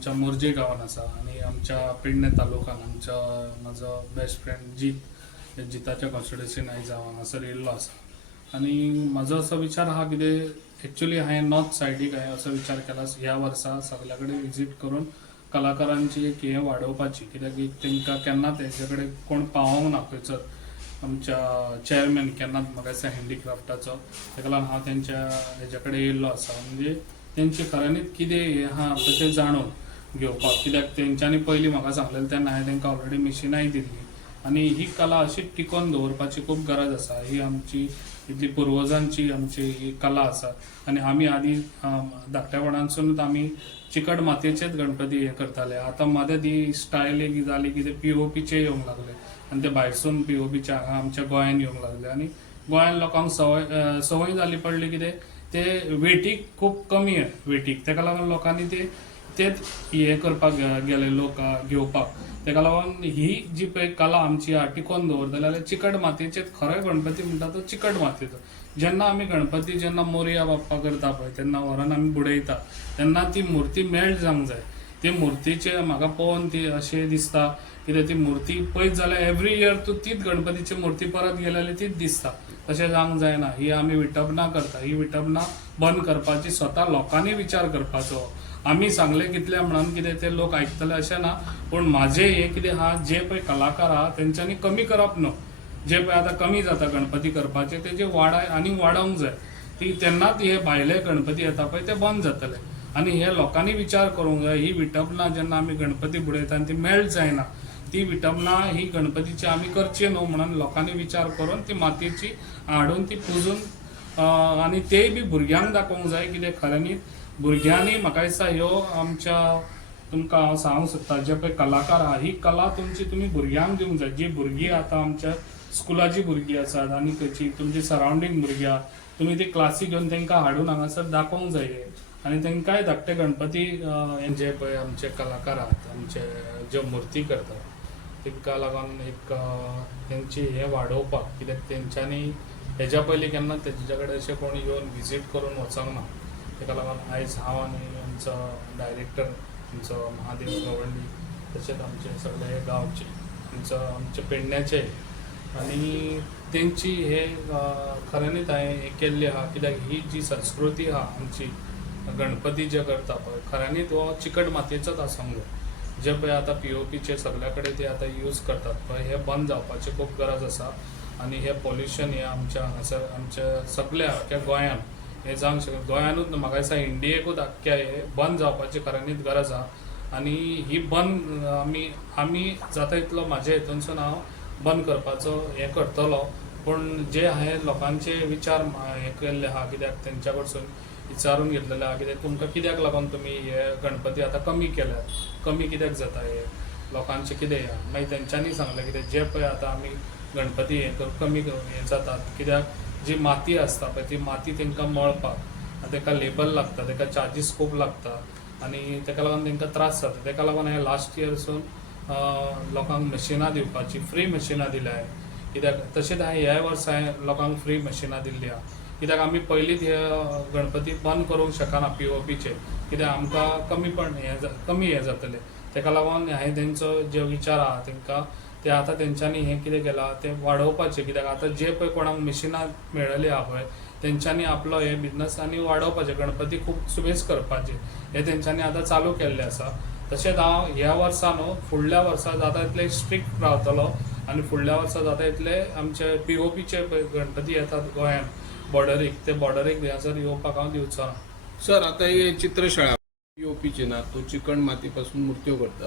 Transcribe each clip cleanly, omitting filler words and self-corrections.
आमच्या मोर्जे गावान आसा आणि आमच्या पेडणे तालुक्यान माझो बेस्ट फ्रेंड जिताच्या कॉन्स्टिट्युएन्सीन आयज हांव हांगासर येयल्लो आसा आणि म्हाजो असो विचार आहा कितें एक्चुअली हांवें नॉर्थ सायडीक हांवें असो विचार केला ह्या वर्सा सगळ्या कडेन विजीट करून कलाकारांची एक हें वाडोवपाची, कित्याक तांकां केन्ना तेजे कडेन कोण पावोंक ना खंयचर आमच्या चेअरमॅन केन्नाच म्हाका दिसता हँडीक्राफ्टाचो, ताका लागून हांव तेंच्या हेजे कडेन येयल्लो आसा म्हणजे तेंचे खऱ्यांनीच कितें हें आहा तें जाणून घेवपाक, कित्याक तेंच्यांनी पयलीं म्हाका सांगलेलें तेन्ना हांवें तांकां ऑलरेडी मिशिनाय दिल्ली आणि ही कला अशीच टिकोवन दवरपाची खूब गरज आसा। ही आमची इतली पुर्वजांची आमची ही कला आसा आणि आमी आदी धाकटेपणांसूनच आमी चिकट मातयेचेच गणपती हे करताले। आता मध्यात ही स्टायल एक जाली की ते पीओपीचे येवंक लागले आणि ते भायरसून पीओपीचे हांगा आमच्या गोंयान येवंक लागले आणि गोंयान लोकांक संवय जाली पडली कितें ते वेटीक खूब कमी वेटीक, ताका लागून लोकांनी तेच हे करपाक गेले लोक घेवपाक। ताका लागून ही जी पळय कला आमची हा टिकोवन दवरतले जाल्यार चिकट मातयेचेच खरो गणपती म्हणटा तो चिकट मातयेचो। जेन्ना आमी गणपती जेन्ना मोरया बाप्पा करता पळय तेन्ना व्हरून आमी बुडयता तेन्ना ती मुर्ती मेल्ट जावंक जाय। ती मुर्तीचे म्हाका पळोवन ती अशें दिसता कित्याक ती मुर्ती पळयत जाल्यार एवरी इयर तूं तीच गणपतीची मुर्ती परत गेल्यार तीच दिसता, तशें जावंक जायना। ही आमी विटपना करता, ही विटपना बंद करपाची स्वता लोकांनी विचार करपाचो। आमी सांगलें कितलें म्हणून कितें ते लोक आयकतले अशें ना, पूण म्हाजें हें कितें आहा जे पळय कलाकार आहा तेंच्यांनी कमी करप न्हू, जे पळय आतां कमी जाता गणपती करपाचे तेजे वाडाय आनी वाडोवंक जाय। ती तेन्नाच हे भायले गणपती येता पळय ते बंद जातले आणि हे लोकांनी विचार करूंक जाय। ही विटपना जेन्ना आमी गणपती बुडयता आनी ती मेल्ट जायना, ती विटपना ही गणपतीची आमी करची न्हू म्हणून लोकांनी विचार करून ती मातयेची हाडून ती पुजून आनी तेय बी भुरग्यांक दाखोवंक जाय। कितें खऱ्यांनी भुरग्यांनी म्हाका दिसता ह्यो आमच्या तुमकां हांव सांगूंक सोदता जे पळय कलाकार आहा ही कला तुमची तुमी भुरग्यांक दिवंक जाय। जी भुरगीं आतां आमच्या स्कुलाची भुरगीं आसात आनी खंयची तुमची सरावंडींग भुरगीं आहा तुमी ती क्लासी घेवन तांकां हाडून हांगासर दाखोवंक जाय आनी तांकांय धाकटे गणपती जे पळय आमचे कलाकार आहात आमचे ज्यो मुर्ती करतात तांकां लागून एक तेंची हे वाडोवपाक, कित्याक तेंच्यांनी हेज्या पयलीं केन्ना तेंच्या कडेन अशें कोण येवन विजीट करून वचोंक ना। ताका लागून आयज हांव आनी आमचो डायरेक्टर आमचो महादेव गवंडी तशेंच आमचे सगळे गांवचे आमचे पेडण्याचे आनी तेंची हे खऱ्यांनीच हांवें हे केल्ली आहा, कित्याक ही जी संस्कृती आहा आमची गणपती जे करता पळय खऱ्यांनीच हो चिकट मातयेचोच आसूंक जाय। जे पळय आतां पीओपीचे सगळ्या कडेन ते आतां यूज करतात पळय हे बंद जावपाची खूब गरज आसा आनी हे पॉल्युशन हे आमच्या हांगासर आमच्या सगळ्या आख्या गोंयान हे जावंक शकना। गोंयानूच न्हू म्हाका दिसता इंडियेकूच आख्या हे बंद जावपाची खऱ्यांनीच गरज आहा आनी ही बंद आमी जाता इतलो म्हाज्या हितूनसून हांव बंद करपाचो हे करतलो। पूण जे हांवें लोकांचे विचार हे केल्ले आहा कित्याक तेंच्या कडसून विचारून घेतलेले आहा कित्याक तुमकां कित्याक लागून तुमी हे गणपती आतां कमी केल्यात, कमी कित्याक जाता हे लोकांचे कितें आहा। मागीर तेंच्यांनी सांगलें कितें जे पळय आतां आमी गणपती हे कमी हे जातात कित्याक जी माती आसता पळय ती माती तांकां मळपाक ताका लेबल लागता, ताका चार्जीस खूब लागता आनी ताका लागून तांकां त्रास जाता। ताका लागून हांवें लास्ट इयरसून लोकांक मशिनां दिवपाची फ्री मशिनां दिल्या कित्याक तशेंच हांवें ह्या वर्सा लोकांक फ्री मशिनां दिल्ली आहा कित्याक आमी पयलींच हे गणपती बंद करूंक शकना पीओपीचे, कित्याक आमकां कमी हे जातले। ताका लागून हांवें तेंचो जे विचार आहा तांकां ते आतां तेंच्यांनी हें कितें केलां तें वाडोवपाचें, कित्याक आतां जे पळय कोणाक मशिनां मेळिल्ली आहा पळय तेंच्यांनी आपलो हे बिजनस आनी वाडोवपाचें, गणपती खूब सुबेज करपाचे हे तेंच्यांनी आतां चालू केल्लें आसा। तशेंच हांव ह्या वर्सा न्हू फुडल्या वर्सा जाता तितले स्ट्रिक्ट रावतलो आनी फुडल्या वर्सा जाता तितले आमचे पीओपीचे गणपती येतात गोंयान बॉर्डरीक, ते बॉर्डरीक हांगासर येवपाक हांव दिवचो ना। सर आता हे चित्रशाळा पीओपीचे ना तो चिकण मातीपासून मूर्त्यो करता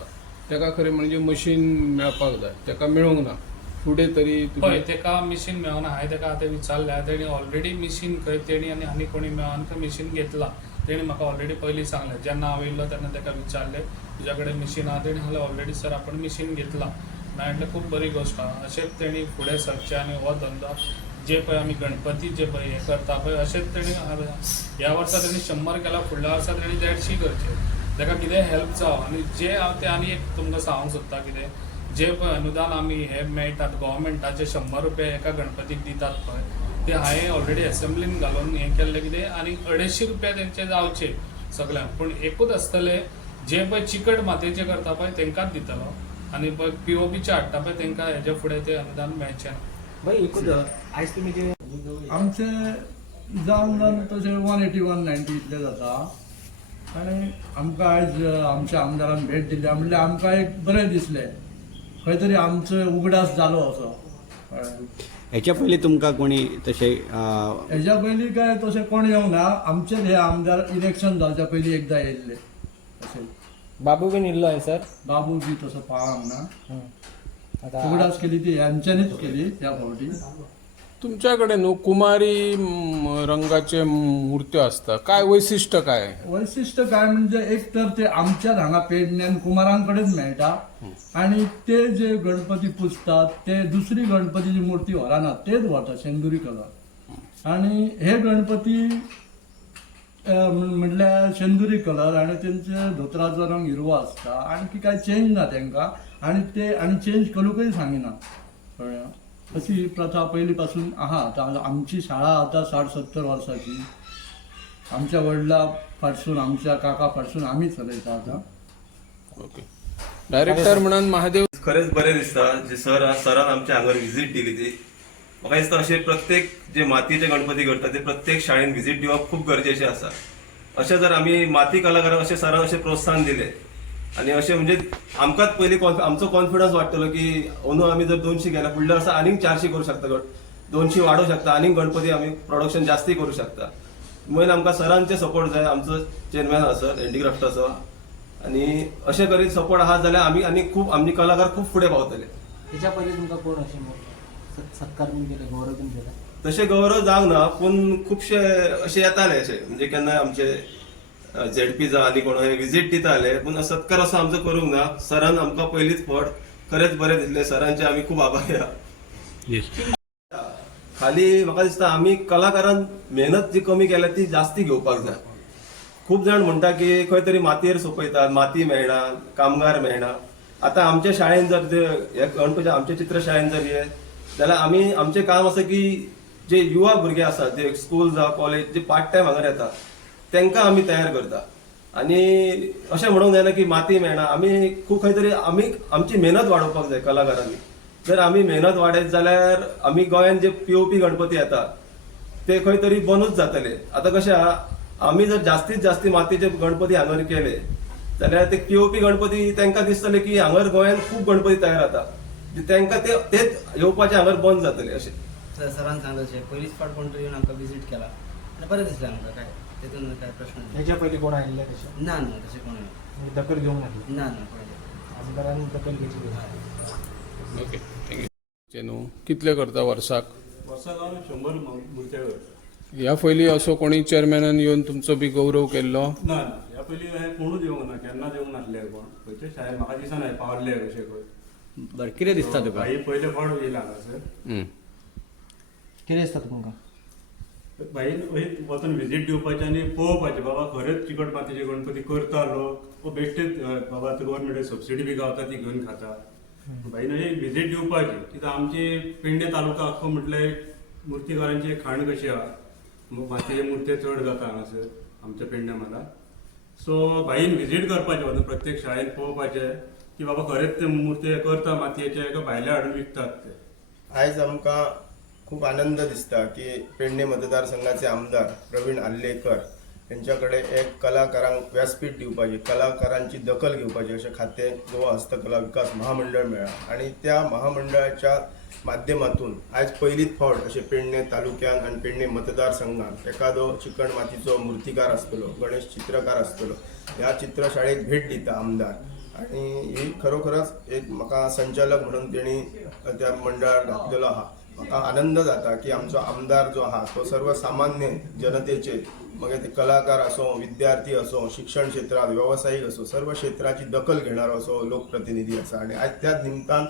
ताका खरें म्हणजे मशीन मेळपाक जाय, ताका मेळूंक ना फुडें तरी हय ताका मिशीन मेळना। हांवें ताका आतां विचारलें तेणी ऑलरेडी मिशीन खंय तेणी आनी कोणी मेळोन खंय मिशीन घेतला। तेणी म्हाका ऑलरेडी पयलीं सांगलें जेन्ना हांव येयल्लो तेन्ना ताका विचारलें तुज्या कडेन मिशीन आहा, तेणी सांगलें ऑलरेडी सर आपण मिशीन घेतला। म्हटलें खूब बरी गोश्ट आहा, अशेंच तेणी फुडें सरचें आनी हो धंदो जे पळय आमी गणपती जे पळय हे करता पळय अशेंच तेणी ह्या वर्सा तेणी 100 केला, फुडल्या वर्सा तेणी 150 करचे। ताका कितें हेल्प जावं आनी जे हांव ते आनी एक तुमकां सांगूंक सोदता कितें जे पळय अनुदान आमी हे मेळटात गोवोरमेंटाचे 100 रुपया एका गणपतीक दितात पळय ते हांवें ऑलरेडी असेंब्लीन घालून हें केल्लें कितें आनी 250 रुपया तेंचे जावचे सगळ्यांक, पूण एकूच आसतलें जे पळय चिकट मातयेचे करता पळय तेंकाच दितलो आनी पळय POPचे हाडटा पळय तेंकां हेजे फुडें ते अनुदान मेळचें ना. भाई एकूच आयज तुमी जे आमचे जावन जावन तशें 180-190 इतले जाता आनी आमकां आयज आमच्या आमदारान भेट दिली म्हणल्यार आमकां एक बरें दिसलें खंय तरी आमचो उगडास जालो असो कळ्ळें. हेच्या पयलीं तुमकां कोणी तशें हेच्या पयलीं काय तशें कोण येवंक ना आमचेच हे आमदार इलेक्शन जावच्या पयलीं एकदां येयल्ले अशें. बाबू बीन इल्लो आहे सर. बाबू बी तसो पावंक ना आता उगडास केली ती ह्यांच्यानीच केली त्या फावटी. तुमच्याकडे न्हू कुमारी रंगाचे मूर्त्यो असता, काय वैशिष्ट्य काय? वैशिष्ट्य काय म्हणजे एक तर ते आमच्याच हांगा पेडण्यान कुमारांकडेच मेळटा आणि ते जे गणपती पुजतात ते दुसरी गणपतीची मूर्ती व्हरानात तेच व्हरता शेंदुरी कलर आणि हे गणपती म्हटल्यार शेंदुरी कलर आणि त्यांचे धोत्राचो रंग हिरवो असता आणखी काय चेंज ना तेंकां आणि चेंज करूंकय सांगिना कळ्ळें. अशी ही प्रथा पयलीं पासून आहा. आतां आमची शाळा आतां 60-70 वर्साची आमच्या वडिला फाटसून आमच्या काका फाटसून आमी चलयता आतां. ओके. डायरेक्टर म्हणून महादेव खरेंच बरें दिसता जे सरान आमच्या हांगर विजीट दिली ती. म्हाका दिसता अशे प्रत्येक जे मातयेचे गणपती करता ते प्रत्येक शाळेन विजीट दिवप खूब गरजेचें आसा. अशें जर आमी माती कलाकारांक अशें सरान अशें प्रोत्साहन दिलें आनी अशें म्हणजे आमकांच पयलीं आमचो कॉन्फिडन्स वाडटलो की अंदू आमी जर 200 गेला फुडल्या वर्सा आनीक 400 करूं शकता 200 वाडोवं शकता आनीक गणपती आमी प्रोडक्शन जास्ती करूं शकता. मेन आमकां सरांचे सपोर्ट जाय. आमचो चेअरमॅन आसा हँडीक्राफ्टाचो आनी अशें करीत सपोर्ट आहा जाल्यार आमी आनी खूब आमचे कलाकार खूब फुडें पावतले. हेच्या पयलीं तुमकां कोण अशें सत्कार बीन केले गौरव बीन केला? तशें गौरव जावंक ना पूण खुबशे अशे येताले अशे म्हणजे केन्ना आमचे ZP जा आनी कोण विजीट दिताले पूण सत्कार असो आमचो करूंक ना. सरान आमकां पयलींच फावट खरेंच बरें दिसलें. सरांचे आमी खूब आभारी आहा. खाली म्हाका दिसता आमी कलाकारान मेहनत जी कमी केल्या ती जास्ती घेवपाक जाय. खूब जाण म्हणटा की खंय तरी मातयेर सोंपयतात, माती मेळना, कामगार मेळना. आतां आमच्या शाळेन जर हे गणपती आमच्या चित्रशाळेन जर ये जाल्यार आमी आमचें काम आसा की जे युवा भुरगे आसात जे स्कूल जावं कॉलेज जे पार्ट टायम हांगा येतात तेंकां आमी तयार करता आनी अशें म्हणूंक जायना की माती मेळना. आमी खूब खंय तरी आमची मेहनत वाडोवपाक जाय कलाकारांनी. जर आमी मेहनत वाडयत जाल्यार आमी गोंयान जे POP गणपती येतात ते खंय तरी बनूच जातले. आतां कशें आहा आमी जर जास्तीत जास्त मातयेचे गणपती हांगर केले जाल्यार ते POP गणपती तांकां दिसतले की हांगर गोंयान खूब गणपती तयार जाता तांकां तेच येवपाचे हांगर बंद जातले अशें. सरान सांगलें अशें पयलींच फावट कोण तरी येवन आमकां विजीट केला आनी बरें दिसलें आमकां. काय तेतून काय प्रश्न ना. हेच्या पयलीं कोण आयिल्ले तशें ना ना तशें कोण येना. दखल घेवंक नासली? ना ना कोण आमदारान दखल घेतली? Okay thank you. न्हू कितले करता वर्साक? वर्साक हांव 100 मुर्त्या करता. ह्या पयलीं असो कोणी चेअरमॅनान येवन तुमचो बी गौरव केल्लो? ना ना ह्या पयलीं हे कोणूच येवंक ना केन्नाच येवंक नासले कोण. खंयचे शाळेन म्हाका दिसना हे पावल्ले कशें खंय. बरें कितें दिसता तुका? भाई पयले फावट येयला हांगासर. कितें दिसता तुमकां? भाईन अशी वचून विजीट दिवपाचें आनी पळोवपाचें बाबा खरेंच चिकट मातयेचे गणपती करता लोक बेश्टेच बाबा गव्हर्मेंट सबसिडी बी गावता ती घेवन खाता. भाईन अशी विजीट दिवपाची कित्याक आमची पेडणे तालुका आख्खो म्हटल्यार मुर्तीकारांची खाण कशी आहा. मातयेचे मुर्ते चड जाता हांगासर आमच्या पेडण्या म्हालात. सो भाईन विजीट करपाचें वचून प्रत्येक शाळेन पळोवपाचें की बाबा खरेंच ते मुर्ते करता मातयेचे काय भायले हाडून विकतात ते. आयज आमकां खूब आनंद दिसता की पेडणे मतदारसंघाचे आमदार प्रवीण आल्लेकर यांच्या कडेन एक कलाकारांक व्यासपीठ दिवपाची कलाकारांची दखल घेवपाची अशें खातें गोवा हस्तकला विकास महामंडळ मेळ्ळा आनी त्या महामंडळाच्या माध्यमातून आयज पयलींच फावट अशें पेडणे तालुक्यान आनी पेडणे मतदारसंघात एखादो चिकण मातीचो मुर्तीकार आसतलो, गणेश चित्रकार आसतलो ह्या चित्रशाळेक भेट दिता आमदार. आनी ही खरोखरच एक म्हाका संचालक म्हणून तेणी त्या मंडळाक घातलेलो आहा. म्हाका आनंद जाता की आमचो आमदार जो आहा तो सर्वसामान्य जनतेचे मग ते कलाकार असो, विद्यार्थी असो, शिक्षण क्षेत्रात व्यावसायिक असो सर्व क्षेत्राची दखल घेणारो असो लोकप्रतिनिधी आसा. आनी आयज त्याच निमतान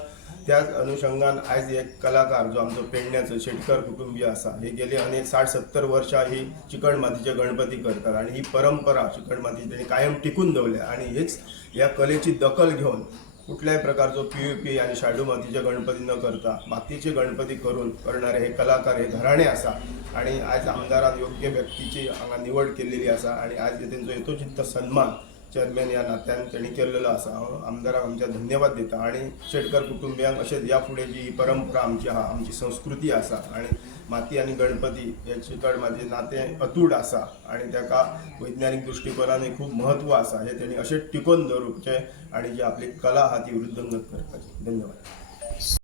त्याच अनुषंगान आयज एक कलाकार जो आमचो पेडण्याचो शेटकर कुटुंबीय आसा हे गेली अनेक 60-70 वर्सां ही चिकण मातीचे गणपती करतात आनी ही परंपरा चिकण मातीची तेणी कायम टिकून दवरल्या आनी हीच ह्या कलेची दखल घेवन कुठल्याय प्रकारचो POP आणि शाडू मातीचे गणपती न करता मातीचे गणपती करणारे हे कलाकार हे घराणे आसा आणि आज आमदारान योग्य व्यक्तीची हांगा निवड केलेली आसा आणि आज तेंचो यथोचित सन्मान चेअरमॅन ह्या नात्यान त्यांनी केल्लेलो आसा हांव आमदाराक आमच्या धन्यवाद दिता आणि शेटकर कुटुंबियांक अशेंच ह्या फुडें जी परंपरा आमची आहा आमची संस्कृती आसा आणि माती आणि गणपती हे चिकट मातयेचें नातें अतूट आसा आणि ताका वैज्ञानिक दृश्टिकोनानूय खूब म्हत्व आसा हे तेणी अशेंच टिकोवन दवरचें आणि जी आपली कला आहा ती वृद्धंगत करपाची. धन्यवाद.